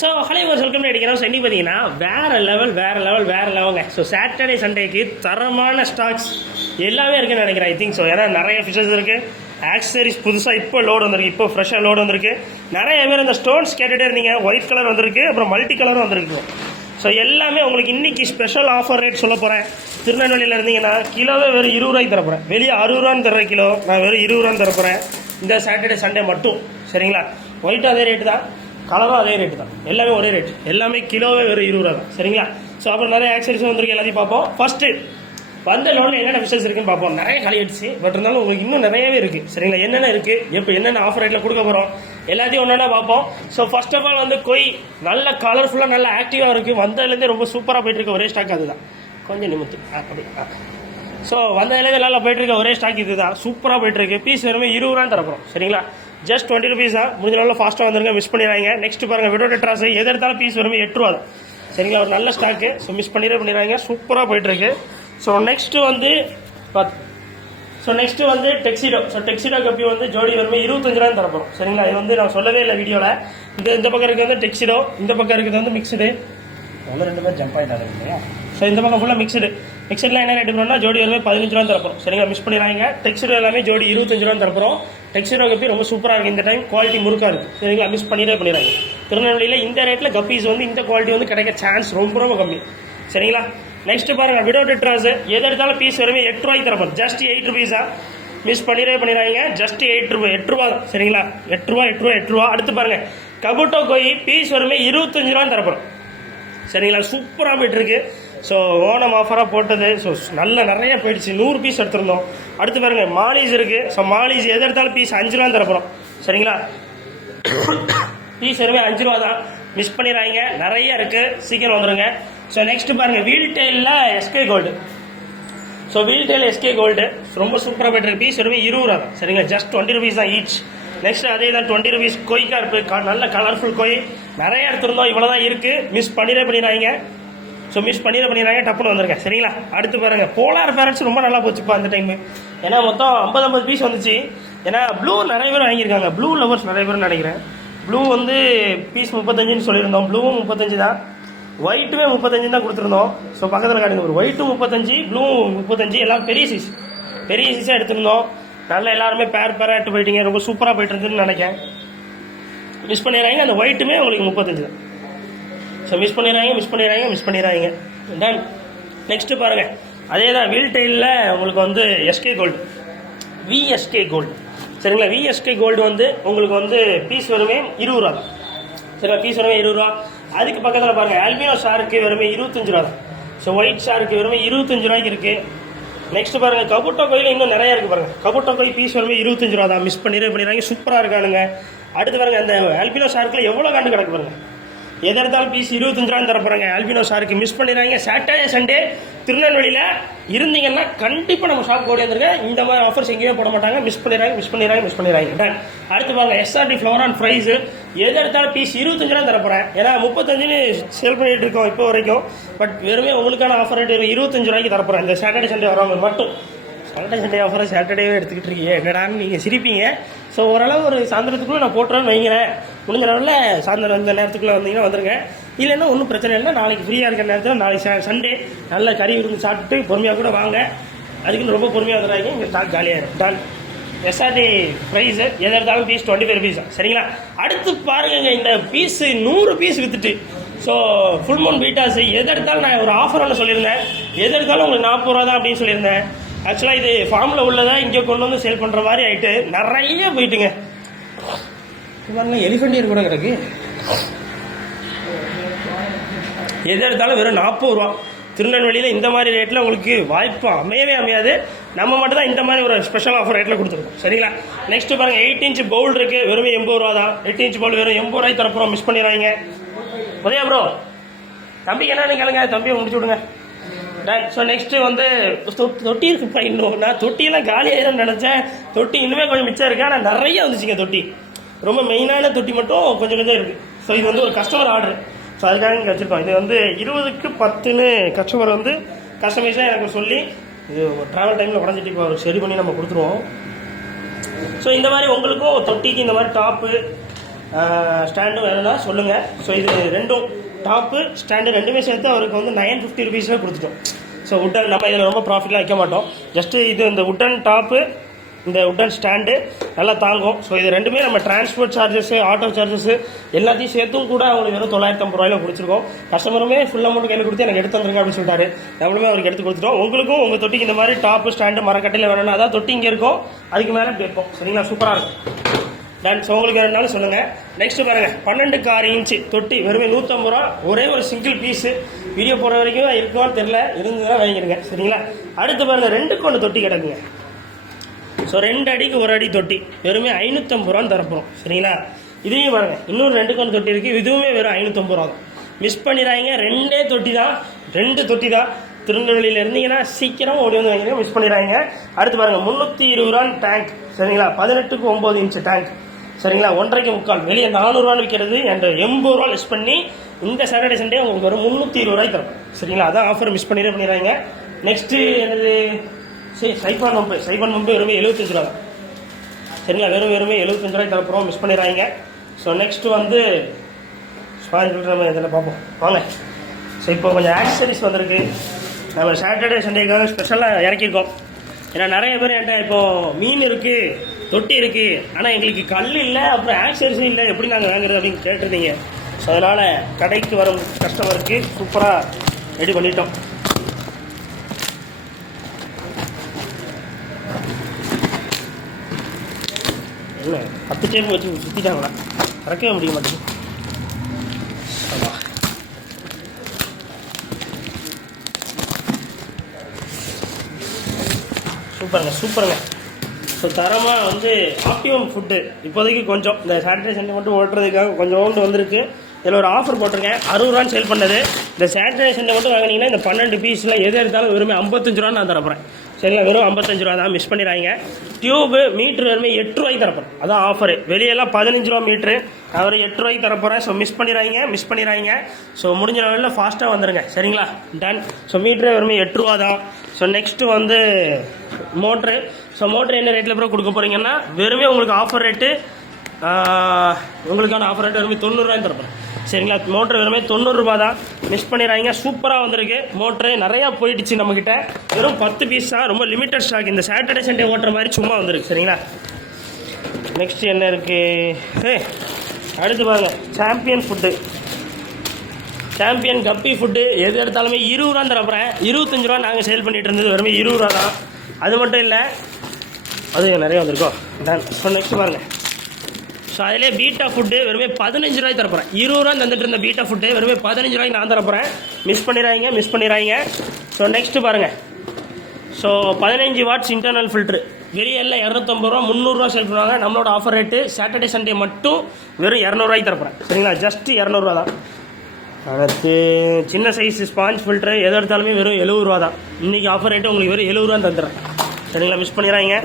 So hello welcome அடிக்கிறோம். So இன்னைக்கு பார்த்தீங்கன்னா வேறு லெவலுங்க. ஸோ சாட்டர்டே சண்டேக்கு தரமான ஸ்டாக்ஸ் எல்லாமே இருக்குன்னு நினைக்கிறேன். I think so. ஏன்னா நிறைய ஃபிஷஸ் இருக்குது, ஆக்சசரிஸ் புதுசாக இப்போ லோடு வந்திருக்கு, இப்போ ஃப்ரெஷ்ஷாக லோடு வந்திருக்கு. நிறைய பேர் இந்த ஸ்டோன்ஸ் கேட்டுகிட்டே இருந்தீங்க. ஒயிட் கலர் வந்திருக்கு, அப்புறம் மல்டி கலரும் வந்திருக்கு. ஸோ எல்லாமே உங்களுக்கு இன்றைக்கி ஸ்பெஷல் ஆஃபர் ரேட் சொல்ல போகிறேன். திருநெல்வேலியில் இருந்தீங்கன்னா கிலோவே வெறும் 20 ரூபாய்க்கு தரப்போகிறேன். வெளியே 60 ரூபான்னு தர கிலோ, நான் வெறும் 20 ரூபான்னு தரப்போகிறேன் இந்த சாட்டர்டே சண்டே மட்டும். சரிங்களா? ஒயிட்டும் அதே ரேட்டு தான், கலரும் அதே ரேட்டு தான், எல்லாமே ஒரே ரேட். எல்லாமே கிலோவே வெறும் 20 ரூபா தான். சரிங்களா? ஸோ அப்புறம் நிறைய ஆக்சரிஸும் வந்திருக்கு, எல்லாத்தையும் பார்ப்போம். ஃபஸ்ட்டு வந்த லோனில் என்னென்ன ஃபிஷஸ் இருக்குன்னு பார்ப்போம். நிறைய காலி ஆயிடுச்சு, பட் இருந்தாலும் உங்களுக்கு இன்னும் நிறையவே இருக்குது. சரிங்களா? என்னென்ன இருக்குது, இப்போ என்னென்ன ஆஃபர் ரேட்டில் கொடுக்க போகிறோம் எல்லாத்தையும் ஒன்றா பார்ப்போம். ஸோ ஃபர்ஸ்ட் ஆஃப் ஆல் வந்து கொய் நல்ல கலர்ஃபுல்லாக நல்ல ஆக்டிவாக இருக்குது. வந்ததுலேருந்தே ரொம்ப சூப்பராக போயிட்டுருக்கு. ஒரே ஸ்டாக் அதுதான், கொஞ்சம் நிமித்து அப்படி. ஸோ வந்ததுலேருந்து நல்லா போயிட்டுருக்க ஒரே ஸ்டாக் இது தான், சூப்பராக போயிட்டுருக்கு. பீஸ் வெறுமே 20 ரூபான்னு தரப்போம். சரிங்களா? ஜஸ்ட் 20 ருபீஸ் தான். முடிஞ்ச நாளில் ஃபாஸ்ட்டாக வந்துருங்க, மிஸ் பண்ணிடுறாங்க. நெக்ஸ்ட் பாருங்கள், விடோ டெட்ராஸ் எது எடுத்தாலும் பீஸ் வருமே 8 ரூபா தான். சரிங்களா? ஒரு நல்ல ஸ்டாக்கு. ஸோ மிஸ் பண்ணிடுறாங்க, சூப்பராக போயிட்டுருக்கு. ஸோ நெக்ஸ்ட்டு வந்து டெக்ஸிடோ. ஸோ டெக்ஸிடோ கப்பி வந்து ஜோடி வருமே 25 ரூபான்னு தரப்போம். சரிங்களா? இது வந்து நான் சொல்லவே இல்லை வீடியோவில். இந்த பக்கம் இருக்கிறது வந்து டெக்ஸிடோ, இந்த பக்கம் இருக்கிறது வந்து மிக்சடு. ஒன்று 2 பேர் ஜம்ப் ஆகிட்டாங்க இல்லையா? ஸோ இந்த பக்கம் ஃபுல்லாக மிக்சடில் என்ன ரேட்டு பண்ணா ஜோடி வருமே 15 ரூபா தரப்போம். சரிங்களா? மிஸ் பண்ணிடுறாங்க. டெக்ஸிடோ எல்லாமே ஜோடி 25 ரூபா தரப்போம். டெக்ஸிடோ கப்பி ரொம்ப சூப்பராக இருக்குது. இந்த டைம் குவாலிட்டி முறுக்காக இருக்குது. சரிங்களா? மிஸ் பண்ணிடுறாங்க. திருநெல்வேலியில் இந்த ரேட்டில் கப்பீஸ் வந்து இந்த குவாலிட்டி வந்து கிடைக்க சான்ஸ் ரொம்ப கம்மி. சரிங்களா? நெக்ஸ்ட் பாருங்கள், விடோ டெட்ராஸ் எது எடுத்தாலும் பீஸ் வருமே 8 ரூபாய்க்கு தரப்போம். ஜஸ்ட் 8 ருபீஸா, மிஸ் பண்ணிடுறாங்க. ஜஸ்ட் 8 ரூபா தான். சரிங்களா? 8 ரூபா. அடுத்து பாருங்கள், கபுட்டோ கோயி பீஸ் வருமே 25 ரூபான்னு தரப்போம். சரிங்களா? சூப்பராக போயிட்டுருக்கு. ஸோ ஓணம் ஆஃபராக போட்டது. ஸோ நிறைய போயிடுச்சு. 100 பீஸ் எடுத்துருந்தோம். அடுத்து பாருங்கள், மாலிஸ் இருக்குது. ஸோ மாலிஸ் எது எடுத்தாலும் பீஸ் 5 ரூபான்னு தரப்போம். சரிங்களா? பீஸ் வருமே 5 ரூபா தான், மிஸ் பண்ணிடுறாங்க. நிறைய இருக்குது, சீக்கிரம் வந்துடுங்க. ஸோ நெக்ஸ்ட் பாருங்கள், வீல் டெயிலில் SK gold. So wheel tail SK gold ரொம்ப சூப்பராக போய்ட்டுருக்கு. பீஸ் வருமே 20 ரூபா தான். சரிங்களா? ஜஸ்ட் 20 ருபீஸ் தான் ஈச். நெக்ஸ்ட் அதே தான் 20 ருபீஸ் கொய் கார்ப்பு, நல்ல கலர்ஃபுல் கொய் நிறைய எடுத்துருந்தோம். இவ்வளோ தான் இருக்குது, மிஸ் பண்ணிடுறாங்க. ஸோ மிஸ் பண்ணிடுறாங்க, டப்புன்னு வந்துருங்க. சரிங்களா? அடுத்து பாருங்கள், போலார் பேரட்ஸ் ரொம்ப நல்லா போச்சுப்பா அந்த டைமு. ஏன்னா மொத்தம் 50 பீஸ் வந்துச்சு. ஏன்னா ப்ளூ நிறைய பேர் வாங்கியிருக்காங்க, ப்ளூ லவர்ஸ் நிறைய பேர் நினைக்கிறேன். ப்ளூ வந்து பீஸ் 35ன்னு சொல்லியிருந்தோம். ப்ளூவும் 35 தான், ஒயிட்டுமே 35 தான் கொடுத்துருந்தோம். ஸோ பக்கத்தில் காட்டுங்க, ஒரு ஒயிட்டும் 35, ப்ளூ 35, எல்லாம் பெரிய சைஸாக எடுத்துருந்தோம். நல்லா எல்லாருமே பேராக எடுத்து போயிட்டீங்க. ரொம்ப சூப்பராக போயிட்டு இருந்துன்னு நினைக்கிறேன். மிஸ் பண்ணிடுறாங்க. அந்த ஒயிட்டுமே உங்களுக்கு 35 தான். ஸோ மிஸ் பண்ணிடுறாங்க. டன். நெக்ஸ்ட்டு பாருங்கள், அதே தான் வீல் டெயிலில் உங்களுக்கு வந்து எஸ்கே கோல்டு, விஎஸ்கே கோல்டு. சரிங்களா? விஎஸ்கே கோல்டு வந்து உங்களுக்கு வந்து பீஸ் வருமே 20 ரூபா தான். சரிங்களா? பீஸ் வருமே 20 ரூபா. அதுக்கு பக்கத்தில் பாருங்கள், ஆல்பினோ ஷாருக்கு வருமே 25 ரூபா தான். ஸோ ஒயிட் ஷாருக்கு வருமே 25 ரூபாய்க்கு இருக்குது. நெக்ஸ்ட் பாருங்கள், கபுட்டோ கோயில் இன்னும் நிறையா இருக்குது பாருங்கள். கபுட்டோ கோயில் பீஸ் வருமே 25 ரூபா தான், மிஸ் பண்ணிடுறாங்க. சூப்பராக இருக்கானுங்க. அடுத்து பாருங்கள், அந்த ஆல்பினோ ஷார்க்கில் எவ்வளோ காண்டு கிடக்கு பாருங்கள். எது எடுத்தாலும் பீஸ் 25 ரூபான்னு தரப்போகிறாங்க. ஆல்பினோ ஷார்க்கு மிஸ் பண்ணிடுறாங்க. சாட்டர்டே சண்டே திருநெல்வேலியில் இருந்தீங்கன்னா கண்டிப்பாக நம்ம ஷாப் ஓடி வந்துருங்க. இந்த மாதிரி ஆஃபர்ஸ் எங்கேயுமே போட மாட்டாங்க. மிஸ் பண்ணிடுறாங்க. டன். அடுத்து பாருங்க, எஸ்ஆர்டி ஃப்ளவர் அண்ட் ஃப்ரைஸ் எது எடுத்தாலும் பீஸ் 25 ரூபா தரப்போகிறேன். ஏன்னா 35ன்னு சேல் பண்ணிட்டு இருக்கோம் இப்போ வரைக்கும். பட் வெறுமே உங்களுக்கான ஆஃபர் ரேட் 25 ரூபாய்க்கு தரப்போகிறேன் இந்த சாட்டர்டே சண்டே வரவங்க மட்டும். சாட்டர்டே சண்டே ஆஃபரை சாட்டர்டேவே எடுத்துக்கிட்டு இருக்கீங்க என்னடான்னு நீங்கள் சிரிப்பீங்க. ஸோ ஓரளவு ஒரு சாயந்தரத்துக்குள்ளே நான் போட்டுறேன்னு வைங்கிறேன். முடிஞ்ச அளவில் சாயந்தரம் இந்த நேரத்துக்குள்ளே வந்தீங்கன்னா வந்துருங்க. இல்லைன்னா ஒன்றும் பிரச்சனை இல்லை. நாளைக்கு ஃப்ரீயாக இருக்கிற நேரத்தில் நாளைக்கு சண்டே நல்ல கறி விருந்து சாப்பிட்டு பொறுமையாக கூட வாங்க. அதுக்குன்னு ரொம்ப பொறுமையாக வந்துடுறாங்க. இங்கே ஸ்டாக் காலியாகிடும். டன். எஸ்ஆர்டி ப்ரைஸு எது எடுத்தாலும் பீஸ் 25 ருபீஸ். சரிங்களா? அடுத்து பாருங்க, இந்த பீஸு 100 பீஸ் விற்றுட்டு. ஸோ ஃபுல் மூன் பீட்டாஸ் எது எடுத்தாலும் நான் ஒரு ஆஃபர் ஒன்று சொல்லியிருந்தேன். எது எடுத்தாலும் உங்களுக்கு 40 ரூபா தான் அப்படின்னு சொல்லியிருந்தேன். ஆக்சுவலாக இது ஃபார்மில் உள்ளதாக இங்கே கொண்டு வந்து சேல் பண்ணுற மாதிரி ஆகிட்டு நிறைய போயிட்டுங்க. எலிஃபென்ட் இயர் கூட கிடக்கு. எது எடுத்தாலும் வெறும் 40 ரூபா. திருநெல்வேலியில் இந்த மாதிரி ரேட்டில் உங்களுக்கு வாய்ப்பு அமையாது. நம்ம மட்டும் தான் இந்த மாதிரி ஒரு ஸ்பெஷல் ஆஃபர் ரேட்டில் கொடுத்துருக்கோம். சரிங்களா? நெக்ஸ்ட்டு பாருங்கள், 8 இன்ச் பவுல் இருக்குது, வெறும் 80 ரூபா தான். 8 இன்ச் பவுல் வெறும் 80 ரூபாய்க்கு தரப்போம். மிஸ் பண்ணிடுறாங்க. உதயா ப்ரோ, தம்பிக்கு என்ன கேளுங்க, தம்பியை முடிச்சு விடுங்க. டன். ஸோ நெக்ஸ்ட்டு வந்து தொட்டி இருக்குப்பா. இன்னும் நான் தொட்டியெல்லாம் காலி ஆயிடும்னு நினச்சேன். தொட்டி இன்னுமே கொஞ்சம் மிச்சம் இருக்குது, ஆனால் நிறைய வந்துச்சுங்க தொட்டி. ரொம்ப மெயினான தொட்டி மட்டும் கொஞ்சம் இருக்குது. ஸோ இது வந்து ஒரு கஸ்டமர் ஆர்டர். ஸோ அதுக்காக இங்கே வச்சுருக்கோம். இது வந்து 20க்கு 10ன்னு கஸ்டமர் வந்து கஸ்டமைஸாக எனக்கு சொல்லி இது ட்ராவல் டைமில் உடஞ்சிட்டு இப்போ சரி பண்ணி நம்ம கொடுத்துருவோம். ஸோ இந்த மாதிரி உங்களுக்கும் தொட்டிக்கு இந்த மாதிரி டாப்பு ஸ்டாண்டும் வேணும்னா சொல்லுங்கள். ஸோ இது ரெண்டும் டாப்பு ஸ்டாண்டு ரெண்டுமே சேர்த்து அவருக்கு வந்து 950 ருபீஸில் கொடுத்துட்டோம். ஸோ உட்டன் நம்ம இதில் ரொம்ப ப்ராஃபிட்லாம் வைக்க மாட்டோம். ஜஸ்ட்டு இது இந்த உட்டன் டாப்பு இந்த உட்டன் ஸ்டாண்டு நல்லா தாங்கும். ஸோ இது ரெண்டுமே நம்ம டிரான்ஸ்போர்ட் சார்ஜஸ்ஸு ஆட்டோ சார்ஜஸ்ஸு எல்லாத்தையும் சேர்த்தும் கூட அவங்களுக்கு வெறும் 950 ரூபாயில் கொடுத்துருக்கோம். கஸ்டமருமே ஃபுல் அமௌண்ட் கையில் கொடுத்து எனக்கு எடுத்து வந்துருங்க அப்படின்னு சொல்லிட்டாரு. நம்மளுமே அவருக்கு எடுத்து கொடுத்துட்டோம். உங்களுக்கும் உங்கள் தொட்டிக்கு இந்த மாதிரி டாப்பு ஸ்டாண்டு மரக்கட்டையில் வேணும்னா அதான் தொட்டி இங்கே இருக்கும், அதுக்கு மேலே கேட்போம். சரிங்களா, சூப்பராக இருக்கும். டன். ஸோ உங்களுக்கு வேணுனாலும் சொல்லுங்கள். நெக்ஸ்ட்டு பாருங்கள், 12 இன்ச்சு தொட்டி வெறுமே 150 ரூபா. ஒரே ஒரு சிங்கிள் பீஸு. வீடியோ போகிற வரைக்கும் இருக்குமான்னு தெரில, இருந்ததுன்னா வாங்கிடுங்க. சரிங்களா. அடுத்து பாருங்கள், 2க்கு 1 தொட்டி கிடக்குங்க. ஸோ 2 அடிக்கு 1 அடி தொட்டி வெறுமே 550 ரூபான்னு தரப்போம். சரிங்களா. இதையும் பாருங்கள், இன்னொரு 2க்கு 1 தொட்டி இருக்குது. இதுவுமே வெறும் 550 ரூபா தான். மிஸ் பண்ணிடுறாங்க. 2 தொட்டி தான், 2 தொட்டி தான். திருநெல்வேலியில் இருந்தீங்கன்னா சீக்கிரம் ஓடி வந்து வாங்கிங்க, மிஸ் பண்ணிடுறாங்க. அடுத்து பாருங்கள், 320 ரூபான்னு டேங்க். சரிங்களா. 18க்கு 9 இன்ச்சு டேங்க். சரிங்களா. 1.5 முக்கால் வெளியே 400 ரூபான்னு விற்கிறது. என்ற 80 ரூபா லெஸ் பண்ணி இந்த சாட்டர்டே சண்டே உங்களுக்கு வரும் 320 ரூபாய்க்கு தரும். சரிங்களா. அதான் ஆஃபர், மிஸ் பண்ணிடுறாங்க. நெக்ஸ்ட்டு என்னது, சரி சைபான் பம்பு வெறுமே 75 ரூபா தான். சரிங்களா. வெறுமே 75 ரூபாய்க்கு தரப்போம், மிஸ் பண்ணிடுறாங்க. ஸோ நெக்ஸ்ட்டு வந்து ஸ்பாஞ்ச் ஃபில்டர் நம்ம இதில் பார்ப்போம் வாங்க. ஸோ இப்போ கொஞ்சம் ஆக்சசரிஸ் வந்திருக்கு. நம்ம சாட்டர்டே சண்டேக்காக ஸ்பெஷலாக இறக்கியிருக்கோம். ஏன்னா நிறைய பேர் என்கிட்ட இப்போது மீன் இருக்குது, தொட்டி இருக்குது, ஆனால் எங்களுக்கு கல் இல்லை, அப்புறம் ஆக்சரிஸும் இல்லை, எப்படி நாங்கள் வாங்குறது அப்படின்னு கேட்டிருந்தீங்க. ஸோ அதனால் கடைக்கு வரும் கஸ்டமருக்கு சூப்பராக ரெடி பண்ணிட்டோம். இல்லை 10 டேப் வச்சு சுற்றிட்டாங்களா, திறக்கவே முடிய மாட்டேங்குது. ஆமாம், சூப்பருங்க. ஸோ தரமாக வந்து ஆப்டிமம் ஃபுட்டு இப்போதைக்கு கொஞ்சம் இந்த சாட்டர்டே சண்டே மட்டும் ஓட்டுறதுக்காக கொஞ்சோண்டு வந்திருக்கு. இதில் ஒரு ஆஃபர் போட்டிருக்கேன், 60 ரூபான்னு சேல் பண்ணது. இந்த சாட்டர்டே சண்டே மட்டும் வாங்கினீங்கன்னா இந்த 12 பீஸில் எது எடுத்தாலும் வெறுமே 55 ரூபான்னு நான் தரப்போகிறேன். சரிங்களா. வெறும் 55 ரூபா தான், மிஸ் பண்ணிடுறாங்க. டியூபு மீட்ரு வெறுமே 8 ரூபாய்க்கு தரப்போகிறேன். அதான் ஆஃபரு. வெளியெல்லாம் 15 ரூபா மீட்ரு, அவர் 8 ரூபாய்க்கு தரப்போகிறேன். ஸோ மிஸ் பண்ணிடுறாங்க. ஸோ முடிஞ்ச லெவலில் ஃபாஸ்ட்டாக வந்துடுங்க. சரிங்களா. டன். ஸோ மீட்ரு வெறுமே 8 ரூபா தான். ஸோ நெக்ஸ்ட்டு வந்து மோட்ரு. ஸோ மோட்ரு என்ன ரேட்டில் அப்புறம் கொடுக்க போகிறீங்கன்னா வெறுமே உங்களுக்கு ஆஃபர் ரேட்டு, உங்களுக்கான ஆஃபர் ரேட்டு வெறுமே 90 ரூபாய்க்கு தரப்போகிறேன். சரிங்களா. மோட்ரு வெறுமே 90 ரூபா தான், மிஸ் பண்ணிடுறாங்க. சூப்பராக வந்திருக்கு மோட்ரு, நிறையா போயிடுச்சு நம்மக்கிட்ட. வெறும் 10 பீஸ் தான், ரொம்ப லிமிட்டட் ஸ்டாக். இந்த சாட்டர்டே சண்டே ஓட்டுற மாதிரி சும்மா வந்திருக்கு. சரிங்களா. நெக்ஸ்ட் என்ன இருக்குது, அடுத்து பாருங்க, சாம்பியன் ஃபுட்டு, சாம்பியன் கப்பி ஃபுட்டு. எது எடுத்தாலுமே 20 ரூபான்னு தரப்போகிறேன். 25 ரூபா நாங்கள் சேல் பண்ணிகிட்டு இருந்தது, வெறுமே 20 ரூபா தான். அது மட்டும் இல்லை, அது நிறைய வந்திருக்கோம். டன். ஸோ நெக்ஸ்ட் பாருங்கள், ஸோ அதிலே பீட்டா ஃபுட்டு வெறுமே 15 ரூபாய்க்கு தரப்போகிறேன். 20 ரூபா தந்துட்டு இருந்த பீட்டா ஃபுட்டு வெறுமே 15 ரூபாய்க்கு நான் தரப்போகிறேன். மிஸ் பண்ணிடுறாங்க. ஸோ நெக்ஸ்ட்டு பாருங்கள், ஸோ 15 வாட்ஸ் இன்டர்னல் ஃபில்ட்ரு வெளியெல்லாம் 250 ரூபா 300 ரூபா சேல் பண்ணுவாங்க. நம்மளோட ஆஃபர் ரேட்டு சாட்டர்டே சண்டே மட்டும் வெறும் 200 ரூபாய்க்கு தரப்போகிறேன். சரிங்களா. ஜஸ்ட்டு 200 ரூபா தான். அடுத்து சின்ன சைஸ் ஸ்பாஞ்ச் ஃபில்ட்ரு எது எடுத்தாலுமே வெறும் 70 ரூபா தான். இன்றைக்கி ஆஃபர் ரேட்டு உங்களுக்கு வெறும் 70 ரூபான்னு தந்துடுறேன். சரிங்களா. மிஸ் பண்ணிடுறாங்க.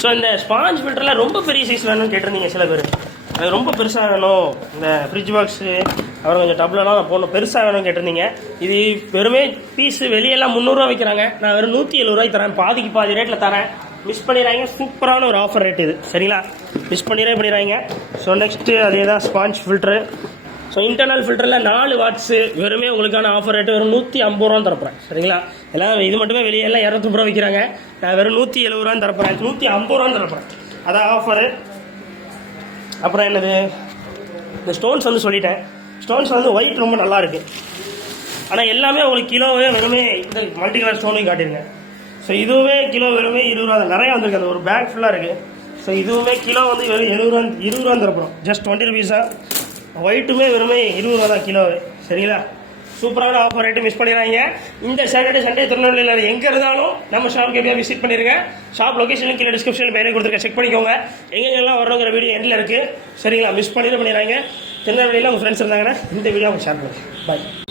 ஸோ இந்த ஸ்பாஞ்ச் ஃபில்டரில் ரொம்ப பெரிய சைஸ் வேணும்னு கேட்டிருந்தீங்க சில பேர். அது ரொம்ப பெருசாக வேணும், இந்த ஃப்ரிட்ஜ் பாக்ஸு அப்புறம் கொஞ்சம் டப்லெலாம் போடணும், பெருசாக வேணும்னு கேட்டிருந்தீங்க. இது வெறுமே பீஸு வெளியெல்லாம் 300 ரூபா விற்கிறாங்க, நான் வெறும் 170 ரூபாய்க்கு தரேன். பாதி ரேட்டில் தரேன். மிஸ் பண்ணிடுறாங்க. சூப்பரான ஒரு ஆஃபர் ரேட் இது. சரிங்களா. மிஸ் பண்ணிடுறாங்க. ஸோ நெக்ஸ்ட்டு அதே தான் ஸ்பாஞ்ச் ஃபில்ட்ரு. ஸோ இன்டர்னல் ஃபில்டரில் 4 வாட்ஸு வெறுமே உங்களுக்கான ஆஃபர் ரேட்டு வெறும் 150 ரூபான்னு தரப்போகிறேன். சரிங்களா. எல்லாம் இது மட்டுமே வெளியெல்லாம் 250 ரூபா விற்கிறாங்க, நான் வெறும் 170 ரூபான்னு தரப்போகிறேன். 150 ரூபான்னு தரப்போகிறேன். அதான் ஆஃபரு. அப்புறம் என்னது, இந்த ஸ்டோன்ஸ் வந்து சொல்லிட்டேன். ஸ்டோன்ஸ் வந்து ஒயிட் ரொம்ப நல்லா இருக்குது, ஆனால் எல்லாமே உங்களுக்கு கிலோவே வெறுமே இந்த மல்டி கலர் ஸ்டோனையும் காட்டிடுங்க. ஸோ இதுவுமே கிலோ வெறுமே 20 ரூபா தான். நிறையா வந்திருக்கு, அந்த ஒரு பேக் ஃபுல்லாக இருக்குது. ஸோ இதுவுமே கிலோ வந்து வெறும் 20 ரூபா தரப்போம். ஜஸ்ட் 20 ருபீஸாக. ஒயிட்டுமே வெறுமே 20 ரூபா தான் கிலோவே. சரிங்களா. சூப்பரான ஆஃபர் ரேட்டு. மிஸ் பண்ணிடுறாங்க. இந்த சாட்டர்டே சண்டே திருநெல்வேலியில் எங்கே இருந்தாலும் நம்ம ஷாப்க்கு எப்படியா விசிட் பண்ணிடுங்க. ஷாப் லொக்கேஷனும் கீழே டிஸ்கிரிப்ஷனில் பேரே கொடுத்துருக்கேன், செக் பண்ணிக்கோங்க. எங்கெங்கெல்லாம் வரணுங்கிற வீடியோ எண்டில் இருக்குது. சரிங்களா. மிஸ் பண்ணிடுறாங்க. திருநெல்வேலியில் உங்கள் ஃப்ரெண்ட்ஸ் இருந்தாங்கன்னா இந்த வீடியோ அவங்க ஷேர் பண்ணுங்கள். பாய்.